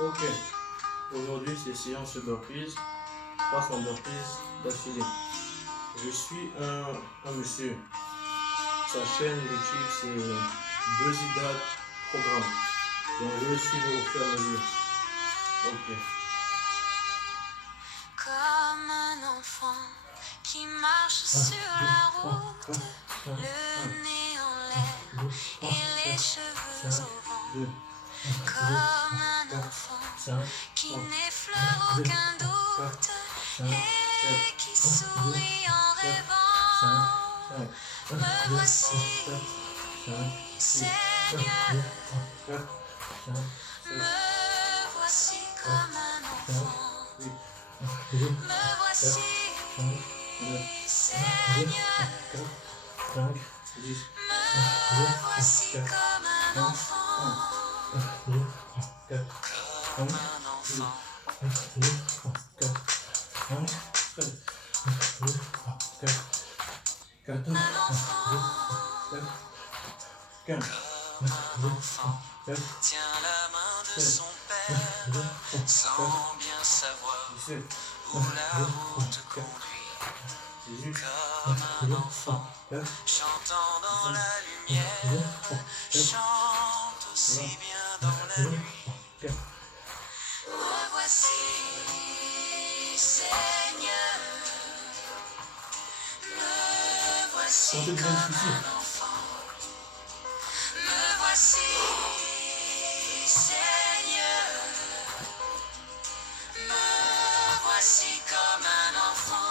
Ok, aujourd'hui c'est séance burpees, 300 burpees d'affilée. Je suis un monsieur, sa chaîne YouTube c'est BuzzyDad Programme. Donc je vais suivre au fur et à mesure. Ok. Comme un enfant qui marche sur la route, le nez en l'air et les cheveux au vent. Comme un enfant qui n'effleure aucun doute et qui sourit en rêvant. Me voici, Seigneur, me voici comme un enfant. Me voici, Seigneur, me voici comme un enfant. Comme un enfant. Un enfant. Comme un enfant. Tient la main de son père sans bien savoir où la route conduit. Comme un enfant chantant dans la lumière, chante aussi bien dans la nuit. Me voici, Seigneur, me voici comme un enfant. Me voici, Seigneur, me voici comme un enfant.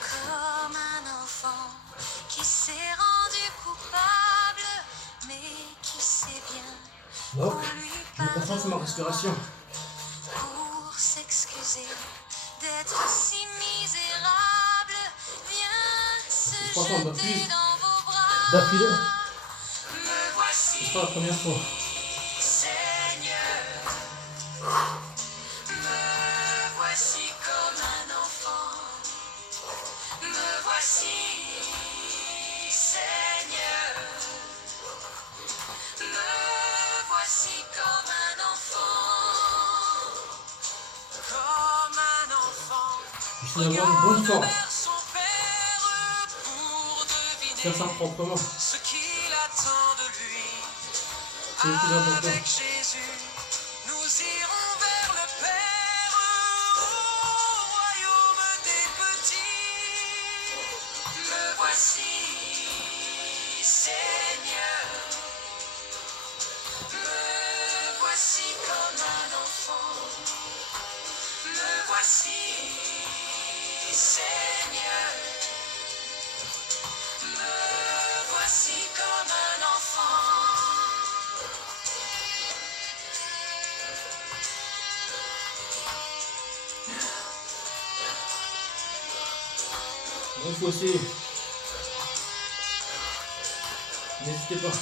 Comme un enfant qui s'est rendu coupable, mais qui sait bien Donc, qu'on lui je me concentre sur ma respiration. pour s'excuser d'être si misérable. Viens se 300 jeter burpees dans vos bras. d'affilée. Me voici, Ce sera la première fois. Seigneur, me voici comme un enfant. Me voici, Seigneur, me voici comme un enfant. Comme un enfant, Je vais avoir une bonne forme. vers son père pour Faire ça deviner proprement. ce qu'il attend de lui. C'est le plus important. Avec Jésus, nous irons vers le Père au royaume des petits. Me voici, Seigneur, me voici comme un enfant. Me voici, Seigneur, me voici comme un enfant. Vous aussi. N'hésitez pas.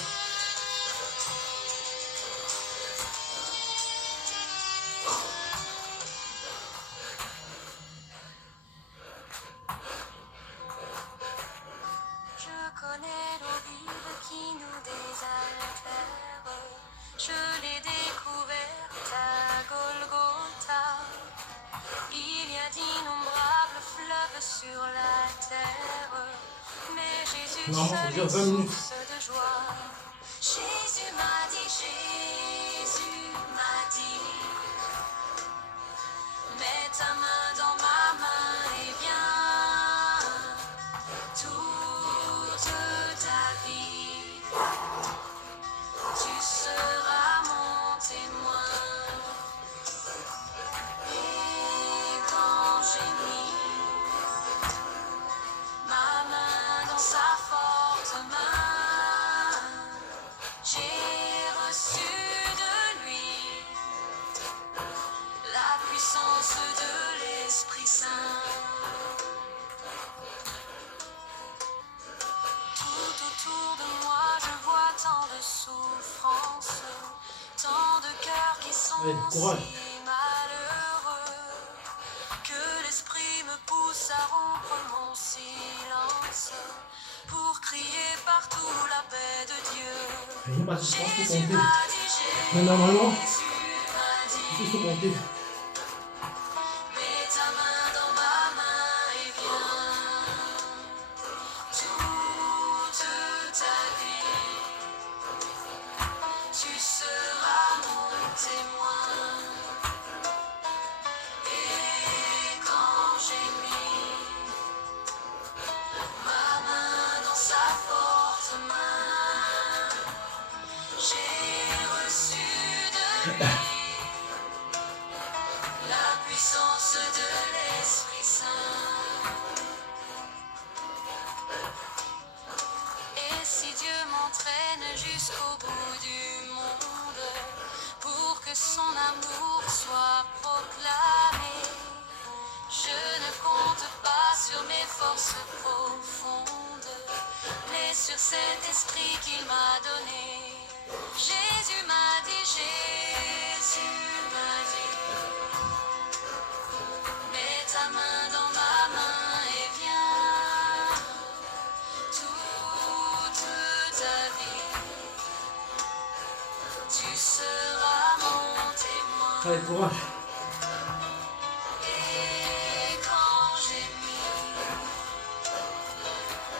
Je connais l'eau vive qui nous désaltère. Je l'ai découverte à Golgotha. Il y a d'innombrables fleuves sur la terre, mais Jésus Non, seul c'est déjà est 20 minutes. source de joie. Jésus m'a dit, mets ta main dans ma main et viens toute ta vie. Tu seras mon témoin. Et quand j'ai mis ma main dans sa forte main, j'ai reçu de lui la puissance de l'Esprit Allez, courage. si malheureux que l'esprit me pousse à rompre mon silence pour crier partout la paix de Dieu. Jésus m'a dit, Mais normalement, Jésus m'a dit, il faut compter. mets ta main dans ma main et viens. Toute ta vie, tu seras mon témoin. Et quand j'ai mis ma main dans sa forte main, j'ai reçu de lui la puissance de l'Esprit Saint. Et si Dieu m'entraîne jusqu'au bout du monde pour que son amour soit proclamé, je ne compte pas sur mes forces profondes, mais sur cet esprit qu'il m'a donné. Jésus m'a dit, Jésus m'a dit, mets ta main dans ma main et viens. Toute ta vie, tu seras mon témoin. Allez, courage. Et quand j'ai mis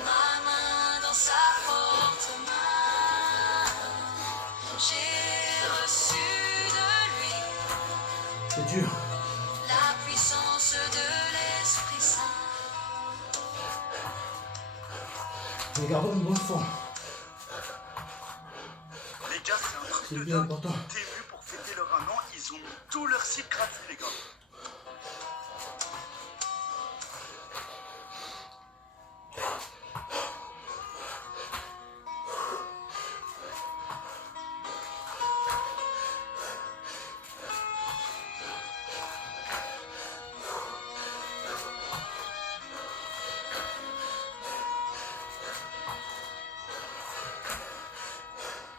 ma main dans sa forte main, j'ai reçu de lui C'est dur. la puissance de l'Esprit Saint. Mais gardons une bonne forme. Les gars, c'est un truc C'est de bien dingue. important. T'es vu pour fêter leur 1 an, ils ont mis tout leur site gratuit, les gars.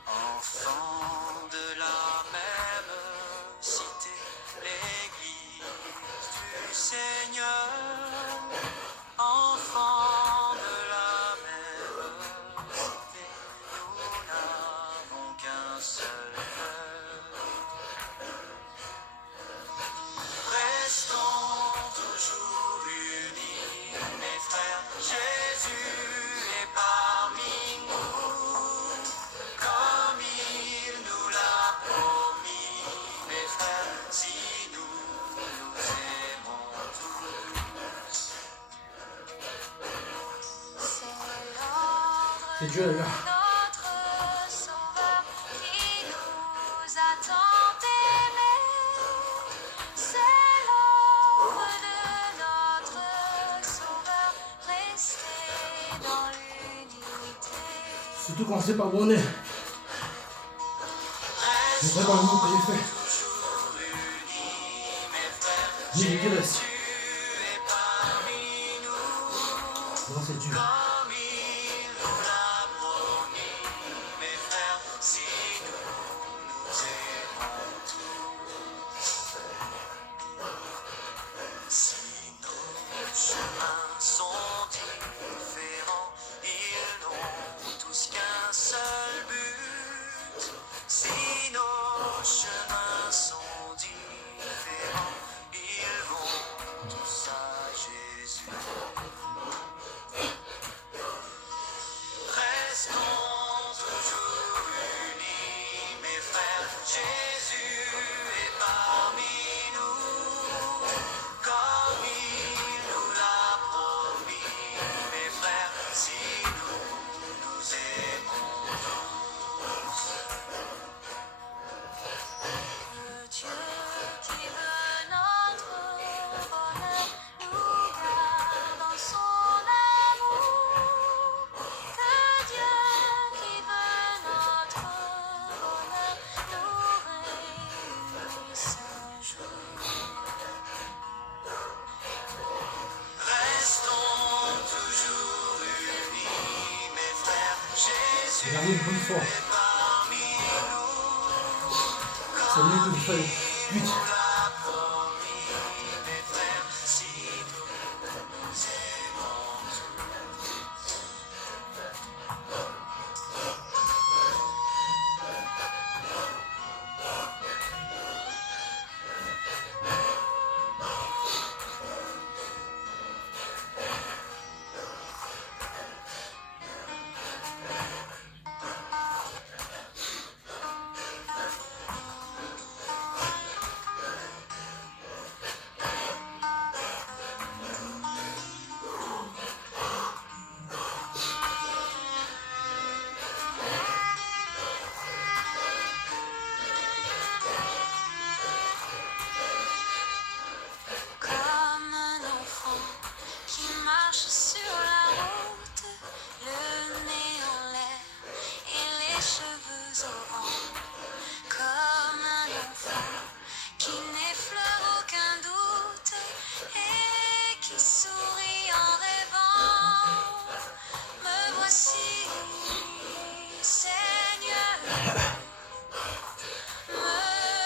Enfants de la même cité, l'église du Seigneur. Enfants de la même cité, nous n'avons qu'un seul cœur. Restons toujours unis, mes frères. Jésus est parmi nous, comme il nous l'a promis, mes frères. Si nous nous aimons tous, c'est l'ordre C'est dur, les gars. notre Sauveur qui nous a tant aimés. C'est l'ordre de notre Sauveur, rester dans l'unité. Surtout quand on sait pas où on est. C'est vraiment le mot que j'ai fait. Toujours unis, mes frères, J'ai dit reste. Jésus est parmi nous. Non, c'est dur. Comme il nous l'a promis, mes frères, si nous nous aimons tous. Si nos chemins sont différents, ils n'ont tous qu'un seul but. Si nos chemins sont différents, ils vont tous à Jésus. Restons toujours unis, mes frères. Jésus est parmi nous, comme il nous l'a promis, mes frères. Si nous nous aimons tous, le Dieu qui veut notre bonheur nous garde dans son amour. Que Dieu qui veut notre bonheur nous réunisse un jour. Restons toujours unis, mes frères. Jésus Regardez une bonne forme. est parmi nous, C'est mieux que comme le feuille. Putain.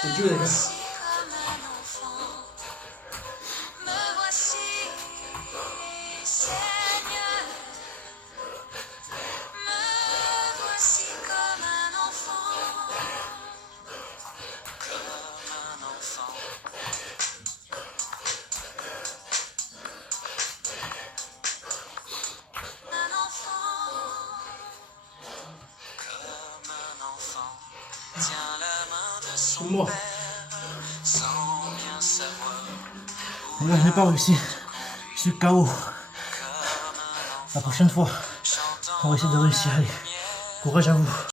C'est dur les gars. Moi. Là, je n'ai pas réussi. Je suis KO. La prochaine fois, on va essayer de réussir. Allez, courage à vous.